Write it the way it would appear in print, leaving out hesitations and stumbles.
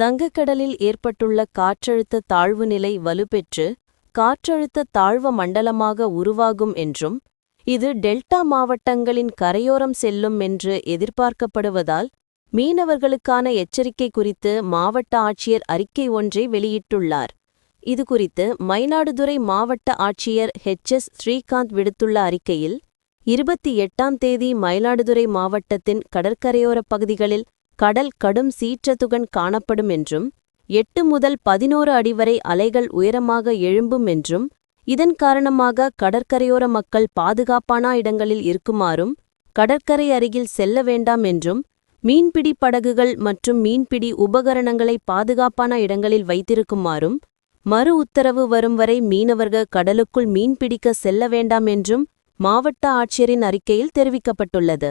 வங்கக்கடலில் ஏற்பட்டுள்ள காற்றழுத்த தாழ்வு நிலை வலுப்பெற்று காற்றழுத்த தாழ்வு மண்டலமாக உருவாகும் என்றும் இது டெல்டா மாவட்டங்களின் கரையோரம் செல்லும் என்று எதிர்பார்க்கப்படுவதால் மீனவர்களுக்கான எச்சரிக்கை குறித்து மாவட்ட ஆட்சியர் அறிக்கை ஒன்றை வெளியிட்டுள்ளார். இதுகுறித்து மயிலாடுதுறை மாவட்ட ஆட்சியர் எஸ். ஸ்ரீகாந்த் விடுத்துள்ள அறிக்கையில் 28ஆம் தேதி மயிலாடுதுறை மாவட்டத்தின் கடற்கரையோரப் பகுதிகளில் கடல் கடும் சீற்றத்துடன் காணப்படும் என்றும் 8 முதல் 11 அடி வரை அலைகள் உயரமாக எழும்பும் என்றும் இதன் காரணமாக கடற்கரையோர மக்கள் பாதுகாப்பான இடங்களில் இருக்குமாறும் கடற்கரை அருகில் செல்ல வேண்டாம் என்றும் மீன்பிடி படகுகள் மற்றும் மீன்பிடி உபகரணங்களை பாதுகாப்பான இடங்களில் வைத்திருக்குமாறும் மறு உத்தரவு வரும் வரை மீனவர்கள் கடலுக்குள் மீன்பிடிக்க செல்ல வேண்டாம் என்றும் மாவட்ட ஆட்சியரின் அறிக்கையில் தெரிவிக்கப்பட்டுள்ளது.